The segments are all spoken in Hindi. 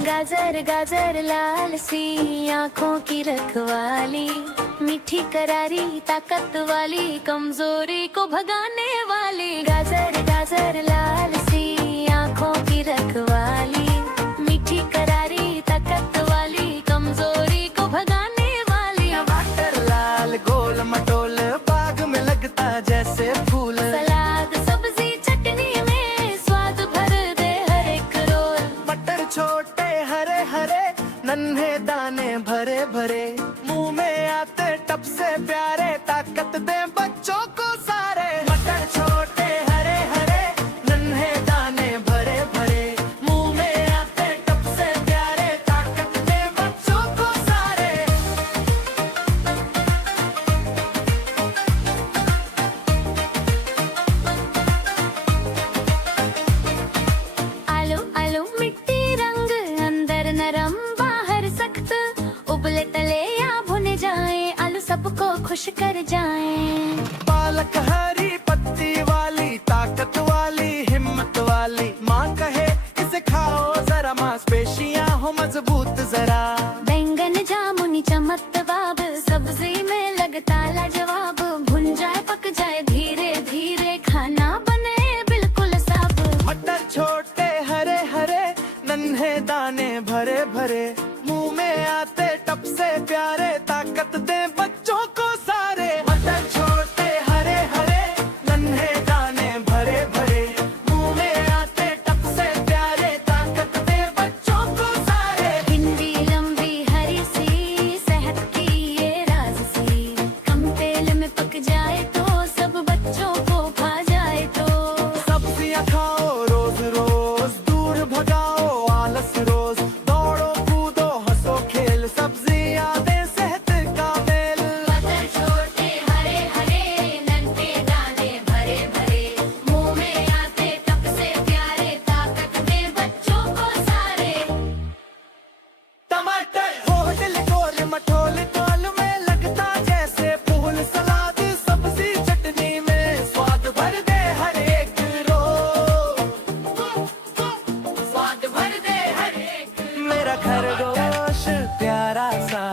गाजर गाजर लाल सी आंखों की रखवाली, मीठी करारी ताकत वाली, कमजोरी को भगाने वाली। गाजर गाजर लाल सी आंखों की रखवाली, मीठी करारी ताकत वाली, कमजोरी को भगाने वाली। टमाटर लाल गोल मटोल, बाग में लगता जैसे फूल। सलाद सब्जी चटनी में स्वाद भर दे हर एक रोल। मटर छोटे हरे हरे, नन्हे दाने भरे भरे, मुंह में आते टप से प्यारे, ताकत दे बच्चों को सारे। मटर छोटे हरे हरे, नन्हे दाने भरे भरे, मुंह में आते टप से प्यारे, ताकत दे बच्चों को सारे। आलू आलू मिट्टी रंग, अंदर नरम बाहर सख्त, उबले तले या भुने जाए, आलू सबको खुश कर जाए। पालक हरी पत्ती वाली, ताकत वाली, हिम्मत वाली, माँ कहे इसे खाओ जरा, मांसपेशियां हो मजबूत जरा। बैंगन जामुनी चमक बाब, सब्जी में लगता लाजवाब, भुन जाए पक जाए धीरे धीरे, खाना बने बिल्कुल साफ। मटर छोटे हरे हरे, नन्हे दाने भरे भरे, मुंह में आते टप से प्यारे, ताकत दे बच्चों को सारे। मटर छोटे हरे हरे, नन्हे दाने भरे भरे, मुंह में आते टप से प्यारे, ताकत दे बच्चों को सारे। भिंडी लंबी हरी सी, सेहत की ये राज सी, कम तेल में पक जाए तो सब बच्चों को खा जाए तो। सब्जियां खाओ रोज रोज, दूर भगाओ आलस रोज, दौड़ो कूदो हंसो खेल, सब्जियां दे सेहत का मेल। मटर छोटे हरे हरे, नन्हे दाने भरे भरे, मुंह में आते टप से प्यारे, ताकत दे बच्चों को सारे। टमाटर होटल गोल मटोल, तोल में लगता जैसे फूल। सलाद सब्जी चटनी में स्वाद भर दे हर एक रोल, स्वाद भर दे हर एक। मेरा खरगोश प्यारा सा,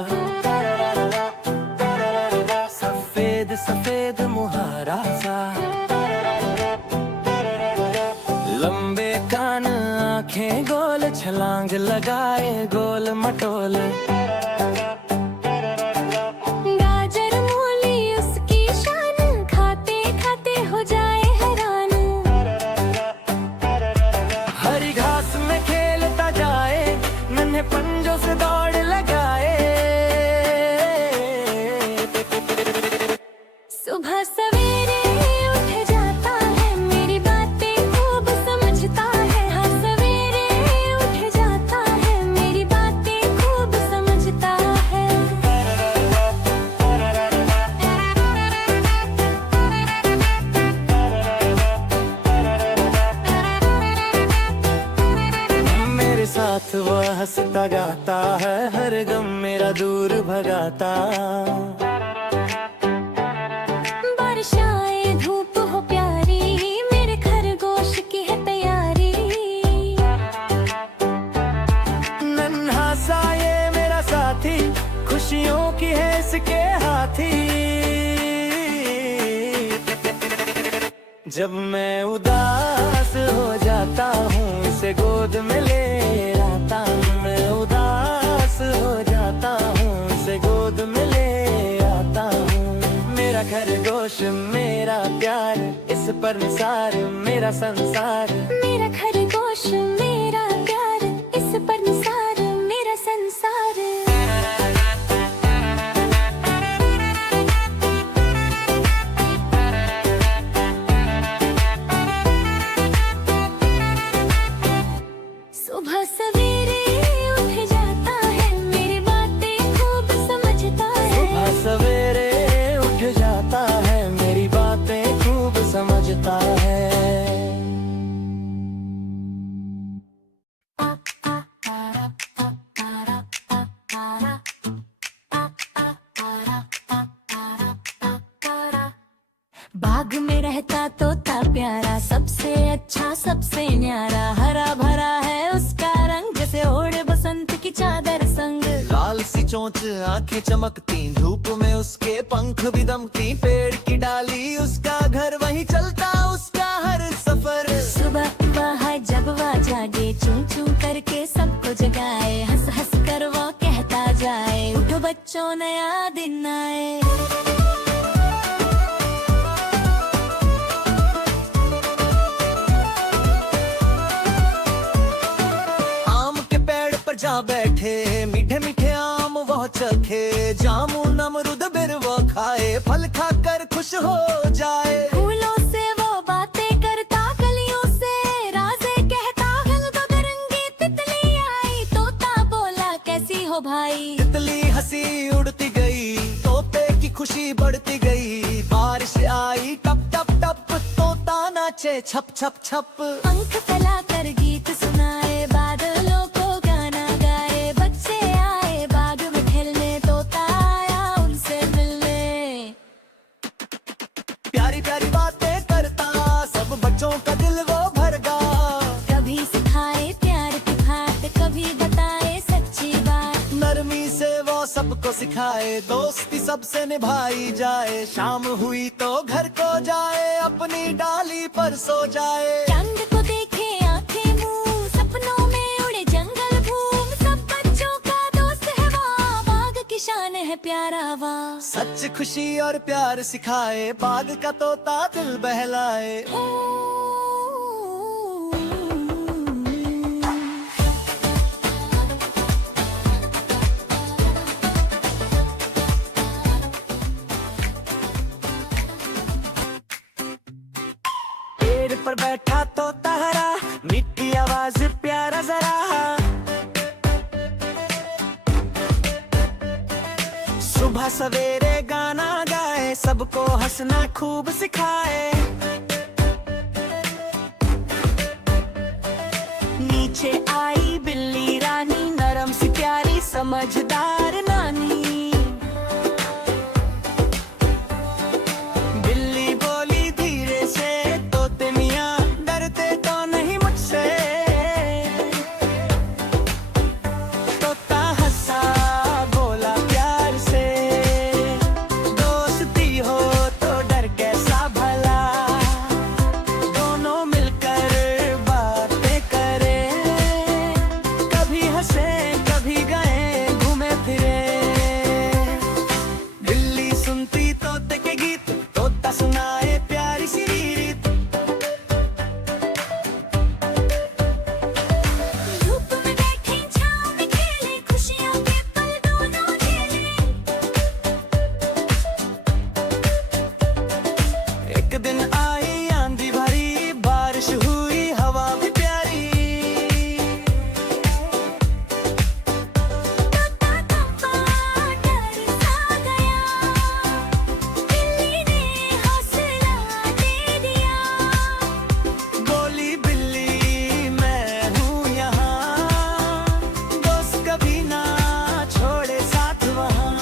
सफेद सफेद मुहारा सा, लंबे कान आंखें गोल, छलांग लगाए गोल मटोल। गाजर मूली उसकी शान, खाते खाते हो जाए हैरान। हरी घास में खेलता जाए, नन्हे पंजों से दौड़ लगाए। सुबह सवेरे उठ जाता है, मेरी बातें खूब समझता है। हर सवेरे उठ जाता है, मेरी बातें खूब समझता है। मेरे साथ वह हंसता गाता है, हर गम मेरा दूर भगाता। बारिश आए धूप हो प्यारी, मेरे खरगोश की है तैयारी। नन्हा सा ये मेरा साथी, खुशियों की है इसके हाथी। जब मैं उदास हो जाता हूँ, इसे गोद में ले आता हूँ। मैं उदास हो जाता हूँ, इसे गोद में ले आता हूँ। मेरा खरगोश मेरा प्यार, इस पर निसार मेरा संसार। मेरा खरगोश मेरा प्यार, इस पर निसार मेरा संसार। सुबह सवेरे उठ जाता है, मेरी बातें खूब समझता है। सुबह सवेरे उठ जाता है, मेरी बातें खूब समझता है। बाग में रहता तोता प्यारा, सबसे अच्छा सबसे न्यारा, हरा भरा है उसका रंग, जैसे ओढ़े बस चोंच आंखें चमकती, धूप में उसके पंख भी दमकती, पेड़ की डाली उसका घर, वहीं चलता उसका हर सफर। सुबह वह जब वह जागे, चूं चूं करके सबको जगाए, हंस हंस कर वो कहता जाए, उठो बच्चों नया दिन आए। आम के पेड़ पर जा बैठे, मीठे मीठे आम वह चखे, जामुन अमरूद बिर वो खाए, फल खाकर खुश हो जाए। फूलों से वो बातें करता, कलियों से राज़े कहता, रंग बरंगी तितली आई, तोता बोला कैसी हो भाई। तितली हंसी उड़ती गई, तोते की खुशी बढ़ती गई, बारिश आई टप टप टप, तोता नाचे छप छप छप। पंख फैलाकर गीत सुनाए, बादलों को गाना गाए, बच्चे आए बाग में खेलने, तोता आया उनसे मिलने। प्यारी प्यारी बातें करता, सब बच्चों का दिल वो भर गा। कभी सिखाए प्यार की बात, कभी बताए सच्ची बात, नरमी से वो सबको सिखाए, दोस्ती सबसे निभाई जाए, शाम हुई तो घर को जाए, अपनी डाली पर सो जाए। चांद को देखे आंखें मुंह, सपनों में उड़े जंगल भूम, सब बच्चों का दोस्त है वहाँ, बाग की शान है प्यारा वहाँ। सच खुशी और प्यार सिखाए, बाग का तोता दिल बहलाए। पेड़ पर बैठा तोता हरा, मीठी आवाज प्यारा जरा, सुबह सवेरे गाना गाए, सबको हंसना खूब सिखाए। नीचे आई बिल्ली रानी, नरम सी प्यारी समझदार नानी, बिल्ली बोली धीरे से, तोते मियाँ डरते तो नहीं मुझसे, तोता हंसा बोला प्यार से, दोस्ती हो तो डर कैसा भला, दोनों मिलकर बातें करें, कभी हंसे कभी गए घूमे फिरे। बिल्ली सुनती तोते के गीत, तोता सुनाए प्यारी सी रीत। धूप में बैठे छाँव में खेले, खुशियों के पल दोनों झेले। एक दिन आई आंधी भरी, बारिश हुई हवा भी प्यारी, तोता कपा डर सा गया, बिल्ली ने हौसला दे दिया। बोली बिल्ली मैं हूँ यहाँ, दोस्त कभी ना छोड़े साथ वहाँ।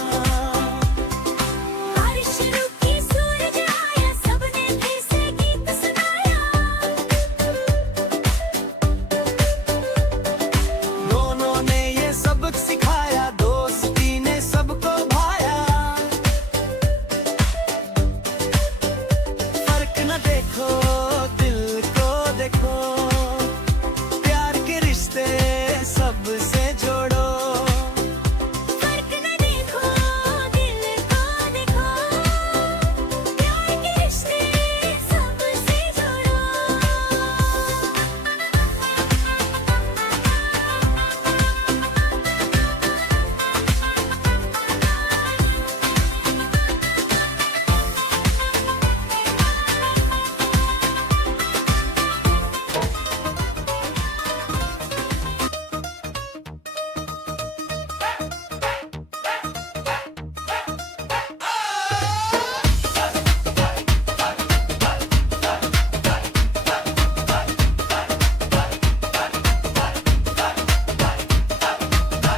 बारिश रुकी सूरज आया, सबने फिर से गीत सुनाया, दोनों ने ये सबक सिखाया, दोस्ती ने सबको भाया। फर्क न देखो दिल को देखो, प्यार के रिश्ते सबसे जोड़ो। फर्क न देखो दिल को देखो, प्यार के रिश्ते सबसे जोड़ो।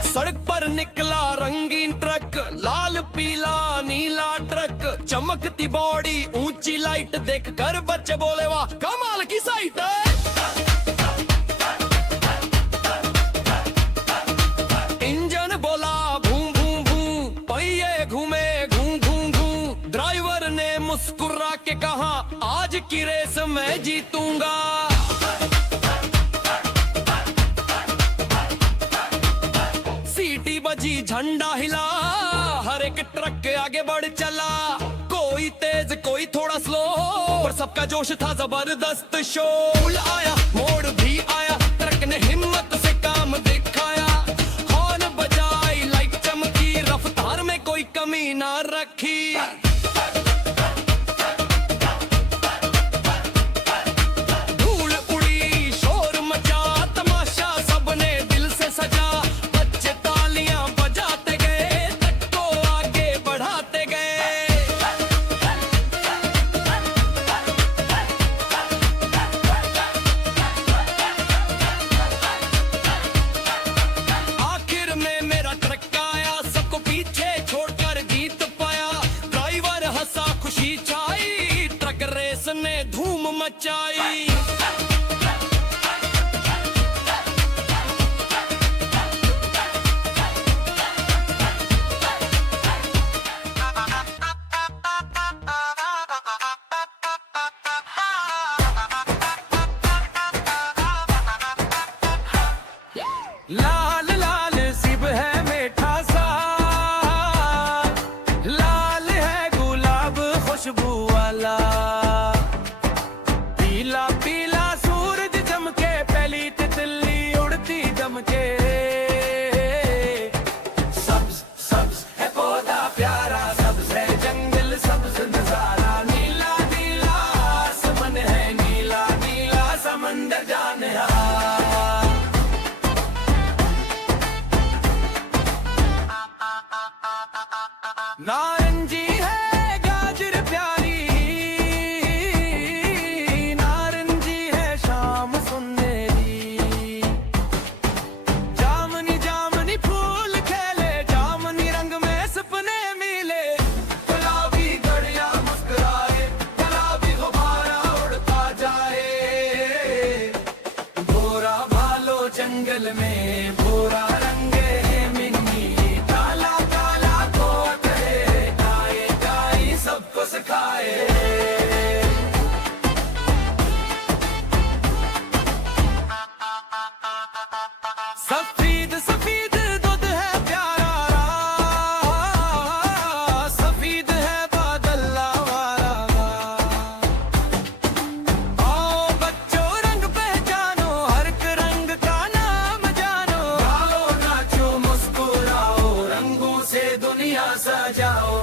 सड़क पर निकला रंगीन ट्रक, लाल पीला नीला ट्रक, चमकती बॉडी ऊंची लाइट देख कर बच्चे बोले वाह कमाल की साइट है। इंजन बोला भूम भूम मुस्कुरा के कहा आज की रेस मैं जीतूंगा। सीटी बजी झंडा हिला, हर एक ट्रक के आगे बढ़ चला। कोई तेज कोई थोड़ा स्लो, पर सबका जोश था जबरदस्त। शोर आया मोड़ भी आया, ट्रक ने हिम्मत से काम दिखाया। हॉर्न बजाई लाइट चमकी, रफ्तार में कोई कमी ना रखी। धूल उड़ी शोर मचा, तमाशा सबने दिल से सजा। बच्चे तालियां बजाते गए, ट्रक को आगे बढ़ाते गए। आखिर में मेरा ट्रक आया, सबको पीछे छोड़कर जीत पाया। ड्राइवर हंसा खुशी छाई, ट्रक रेस ने धूम मचाई। लाल लाल सिब है मीठा सा, लाल है गुलाब खुशबू वाला। पीला पीला सूरज चमके, पहली तितली उड़ती दमके। सब्ज सब्ज है पौधा प्यारा, सब्ज है जंगल सब्ज नजारा। नीला नीला आसमान है, नीला नीला समंदर जाने हार। नारंगी है गाजर प्यारी, नारंगी है शाम सुनहरी। जामनी जामनी फूल खेले, जामनी रंग में सपने मिले। गुलाबी घड़ियां मुस्कुराए, गुलाबी गुब्बारा उड़ता जाए। भोरा भालो जंगल में, भोरा रंगे मिन्नी। काला काला कोट है, गाए गाई सबको सिखाए। सफेद सफेद दूध है प्यारा, सफेद है बादल वाला। आओ बच्चों रंग पहचानो, हर एक रंग का नाम जानो। गाओ नाचो मुस्कुराओ, रंगों से दुनिया सजाओ।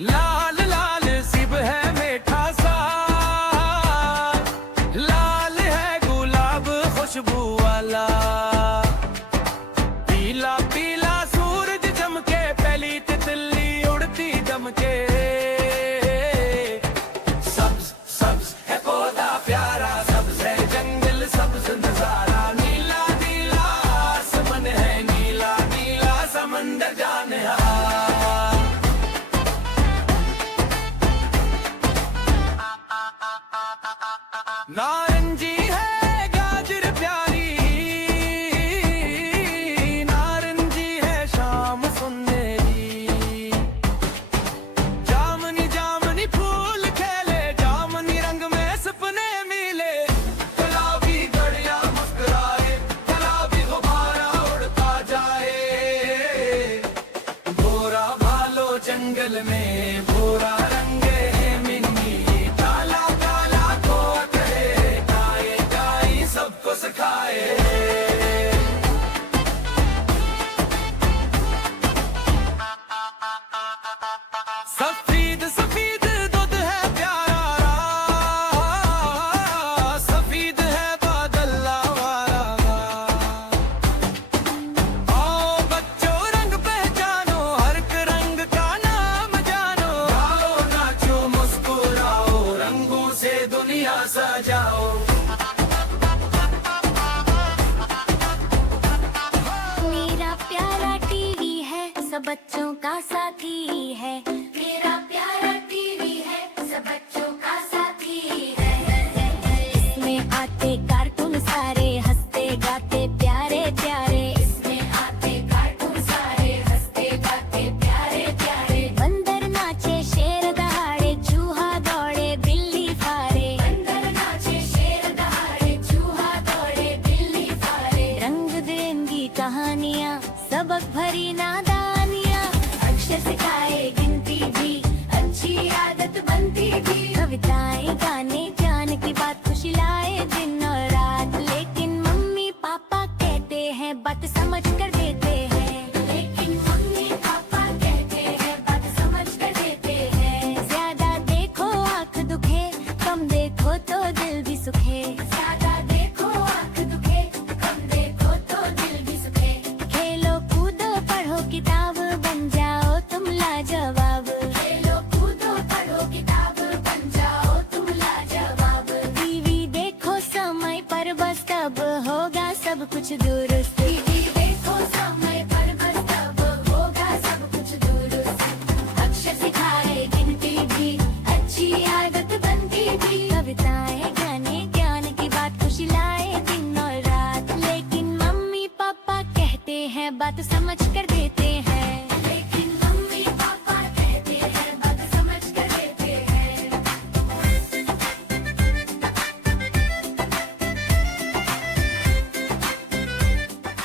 लाल लाल सिब है मीठा सा, लाल है गुलाब खुशबू वाला। पीला पीला सूरज चमके, पहली तितली उड़ती दमके। सब्ज सब्ज है पौधा प्यारा, सब्ज है जंगल सब्ज नजारा। नीला नीला आसमान है, नीला नीला समंदर जाने हार। नारंगी है गाजर प्यारी, नारंगी है शाम सुनहरी। जामनी जामनी फूल खेले, जामनी रंग में सपने मिले। गुलाबी घड़ियां मुस्कुराए, गुलाबी गुब्बारा उड़ता जाए। भोरा भालो जंगल में, भोरा रंगे मिन्नी। काला काला कोट है, गाए गाई सबको सिखाए। सफेद सफेद दूध है प्यारा, सफेद है बादल वाला। आओ बच्चों रंग पहचानो, हर एक रंग का नाम जानो। गाओ नाचो मुस्कुराओ, रंगों से दुनिया सजाओ। मेरा प्यारा टीवी है, सब बच्चों का साथी है। मेरा प्यारा टीवी है, सब बच्चों का साथी है। कुछ दुरुस्त। टीवी देखो समय पर बस तब होगा सब कुछ दुरुस्त। अक्षर सिखाए गिनती भी अच्छी आदत बनती भी। कविताएं गाने ज्ञान की बात खुशी लाए दिन और रात। लेकिन मम्मी पापा कहते हैं बात समझ कर देते हैं। लेकिन मम्मी पापा कहते हैं बात समझ कर देते हैं।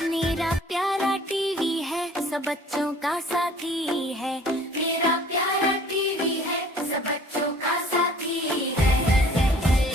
मेरा प्यारा टीवी है सब बच्चों का साथी है। मेरा प्यारा टीवी है सब बच्चों का साथी है।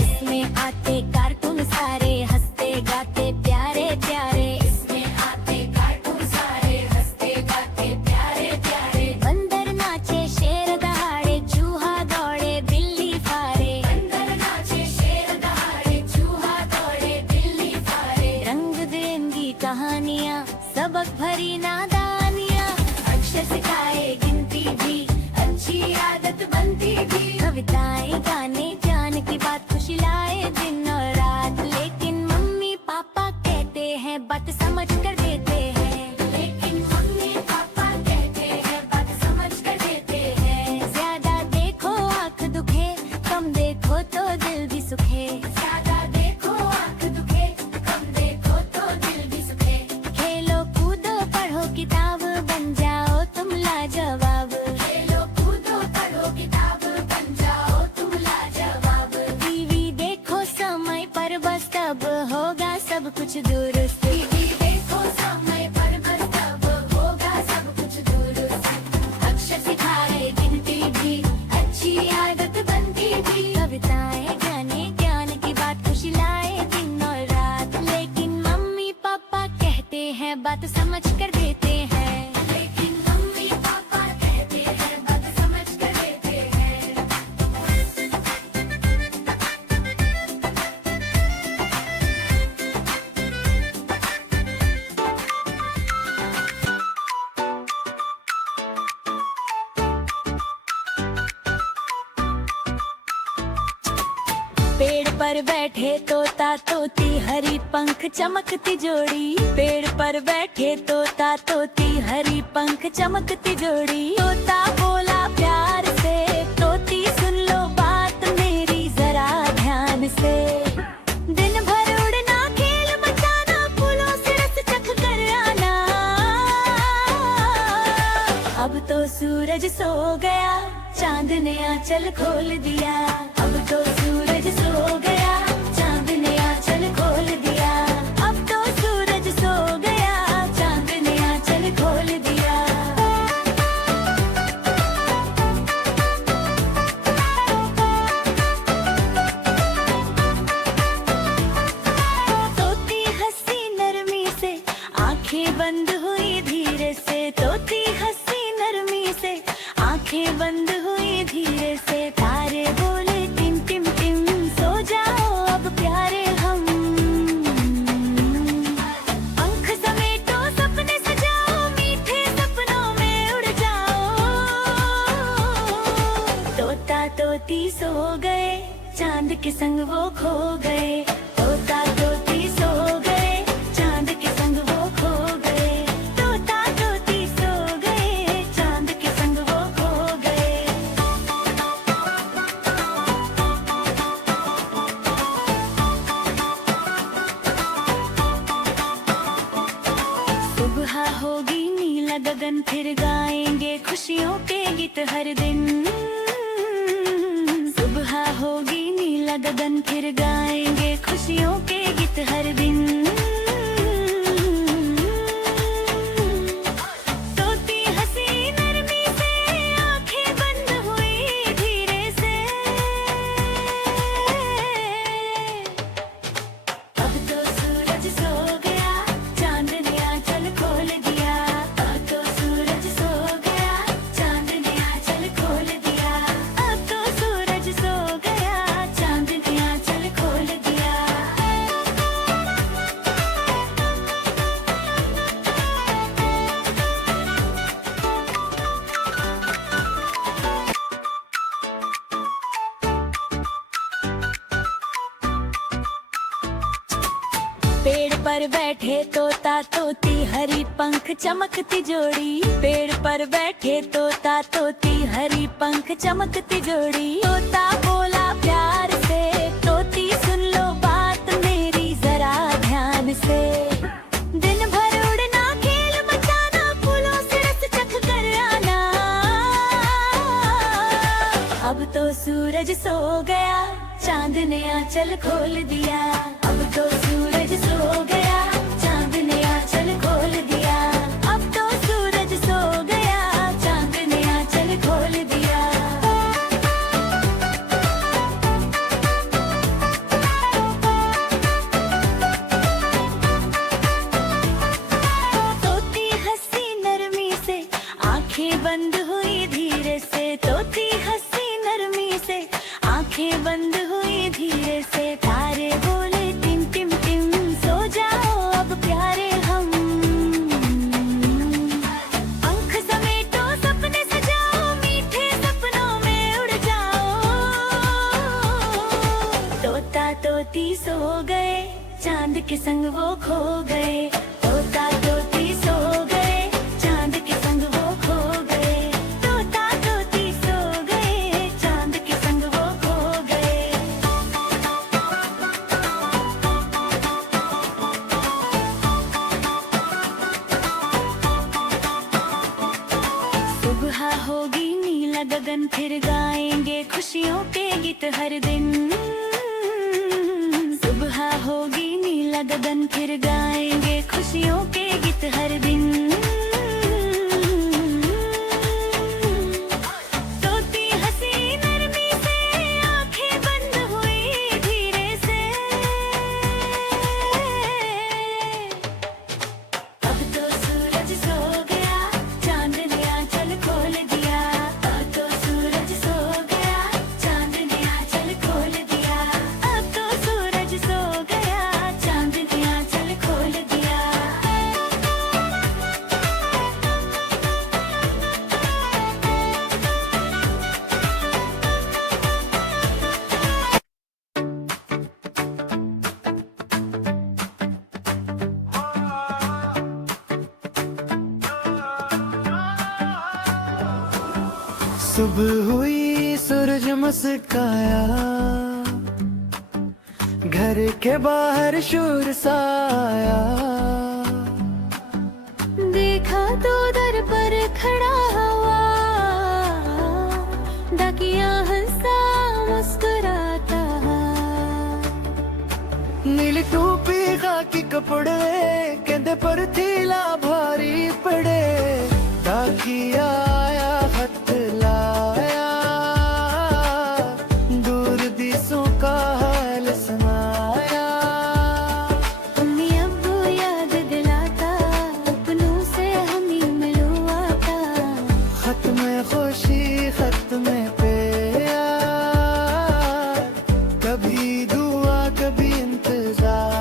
इसमें आते कार्टून सारे हंसते गाते प्यारे प्यारे। इसमें आते कार्टून सारे हंसते गाते प्यारे प्यारे। बंदर नाचे शेर दहाड़े चूहा दौड़े बिल्ली फारे। बंदर नाचे शेर दहाड़े चूहा दौड़े बिल्ली फारे। रंग बिरंगी कहानियाँ सबक भरी नादानियाँ। अक्षर सिखाए गिनती भी अच्छी आदत बनती भी। कविताएं गाने ज्ञान की बात खुशी लाए दिन और रात। लेकिन मम्मी पापा कहते हैं बात समझ कर देते हैं। लेकिन मम्मी पापा कहते हैं बात समझ कर देते हैं। ज्यादा देखो आँख दुखे कम देखो तो दिल भी सुखे। ज्यादा देखो आँख दुखे कम देखो तो दिल भी सुखे। खेलो कूदो पढ़ो किताब बन जाओ तुम लाजवाब। खेलो कूदो पढ़ो किताब बन जाओ तुम लाजवाब। टीवी देखो समय पर बस तब होगा सब कुछ दुरुस्त। टीवी देखो समय पर बस तब होगा सब कुछ दुरुस्त। अक्षर सिखाए गिनती भी अच्छी आदत बनती भी। कविताएं गाने ज्ञान की बात खुशी लाए दिन और रात। लेकिन मम्मी पापा कहते हैं बात समझ कर देते हैं। लेकिन मम्मी पापा कहते हैं बात समझ कर देते हैं। पेड़ पर बैठे तोता तोती हरी पंख चमकती जोड़ी। पेड़ पर बैठे तोता तोती हरी पंख चमकती जोड़ी। तोता बोला प्यार से तोती सुन लो बात मेरी जरा ध्यान से। दिन भर उड़ना खेल मचाना फूलों से रस चख कर आना। अब तो सूरज सो गया चांद ने आंचल खोल दिया। अब तो सूरज सो गया चांद ने आंचल खोल दिया। अब तो सूरज सो गया चांद ने आंचल खोल दिया। तोती हंसी नरमी से आंखें बंद हुई धीरे से। तोती हंसी नरमी से आंखें बंद हुई धीरे से। तारे बोले टिम टिम टिम सो जाओ अब प्यारे हम। पंख समेटो सपने सजाओ मीठे सपनों में उड़ जाओ। तोता तोती सो गए चांद के संग वो खो गए। तोता तोती सो गए चांद के संग वो खो गए। तोता तोती सो गए चांद के संग वो खो गए। सुबह होगी नीला गगन फिर गाएंगे खुशियों के गीत हर दिन। सुबह होगी नीला गगन फिर गाएंगे खुशियों के गीत हर दिन। तोती हंसी नरमी से आंखें बंद हुई धीरे से। अब तो सूरज सो गया चांद ने आंचल खोल दिया। अब तो सूरज सो गया चांद ने आंचल खोल दिया। अब तो सूरज सो गया चांद ने आंचल खोल पेड़ पर बैठे तोता तोती हरी पंख चमकती जोड़ी। पेड़ पर बैठे तोता तोती हरी पंख चमकती जोड़ी। तोता बोला प्यार से, तोती सुन लो बात मेरी जरा ध्यान से। दिन भर उड़ना खेल मचाना, फूलों से रस चख कर आना। अब तो सूरज सो गया, चांद ने आंचल खोल दिया। अब तो सूरज सो गया, चांद ने आंचल खोल दिया। अब तो सूरज सो गया, चांद ने आंचल खोल दिया। तोती हंसी नरमी से, आंखें बंद हुई धीरे से। तोती हंसी नरमी से, आंखें बंद हुई धीरे से। तारे बोले टिम टिम टिम, सो जाओ अब प्यारे हम। पंख समेटो सपने सजाओ, मीठे सपनों में उड़ जाओ। तोता तोती सो गए, चांद के संग वो खो गए। तोता तोती सो गए, चांद के संग वो खो गए। तोता तोती सो गए, चांद के संग वो खो गए। सुबह होगी नीला गगन, फिर गाएंगे खुशियों के गीत हर दिन। सुबह होगी नीला गगन, फिर गाएंगे खुशियों के गीत हर दिन। तोती हंसी नरमी से, आंखें बंद हुई धीरे से। अब तो सूरज सो गया, चांद ने आंचल खोल दिया। अब तो सूरज सो गया, चांद ने आंचल खोल दिया। अब तो सूरज सो गया, चांद ने आंचल खोल दिया। सुबह हुई सूरज मुस्काया, घर के बाहर शोर सा आया। देखा तो दर पर खड़ा हुआ, डाकिया हंसा मुस्कुराता। नीली टोपी खाकी कपड़े, कहते पर थीला भारी पड़े। डाकिया आया खत लाया, दूर दिसों का हाल सुनाया। अम्मी अब्बू याद दिलाता, अपनों से हम ही मिलवाता। खत में खुशी खत में प्यार, कभी दुआ कभी इंतजार।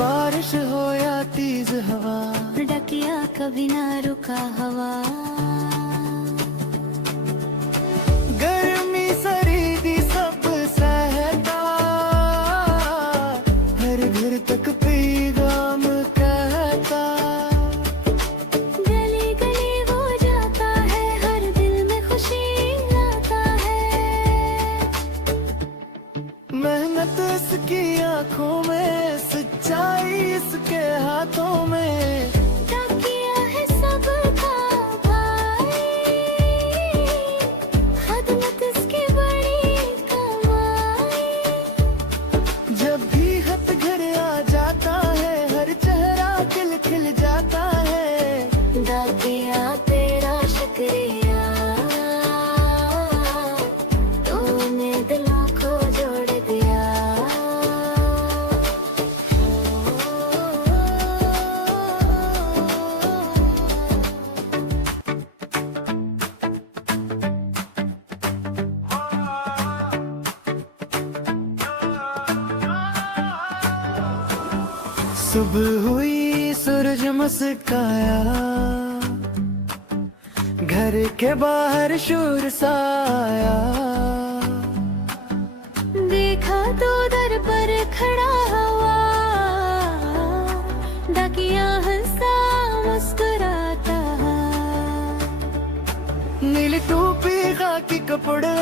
बारिश हो या तेज हवा, डाकिया कभी ना रुका हवा। गर्मी सरीदी सब सहता, हर घर तक पैगाम कहता। गली गली वो जाता है, हर दिल में खुशी लाता है। मेहनत इसकी आंखों में, सच्चाई इसके हाथों में। डाकिया है सबका भाई, खदमत इसकी बड़ी कमाई। जब भी खत घर आ जाता है, हर चेहरा खिल खिल जाता है। डाकिया तेरा शुक्रिया, तूने दिलों को जोड़ दिया। सुबह हुई सूरज मुस्काया, घर के बाहर शोर सा आया। देखा तो दर पर खड़ा हुआ, डाकिया हंसा मुस्कुराता। नीली टोपी खाकी कपड़े,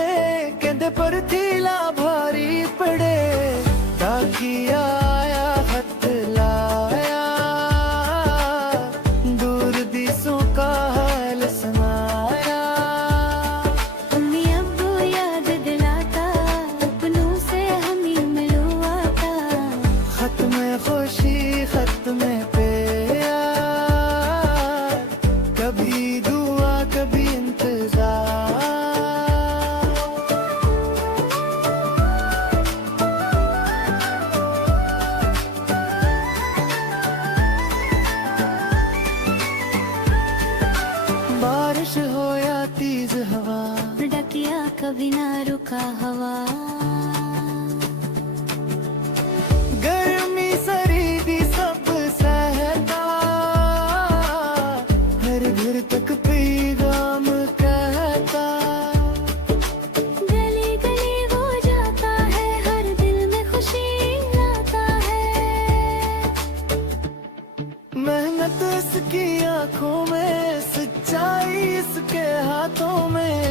कहते पर थीला भारी पड़े। डाकिया आया हथ लाया, दूर दिसों का हाल सुनाया। अम्मी अब्बू याद दिलाता, अपनों से हमें मिलवाता। खत में खुशी खत में प्यार, कभी दुआ कभी इंतजार। बारिश हो या तेज हवा, डाकिया कभी ना रुका हवा। गर्मी सर्दी सब सहता, हर घर तक पैगाम कहता। गली गली वो जाता है, हर दिल में खुशी लाता है। मेहनत इसकी आंखों में, सच्चाई इसके हाथों में।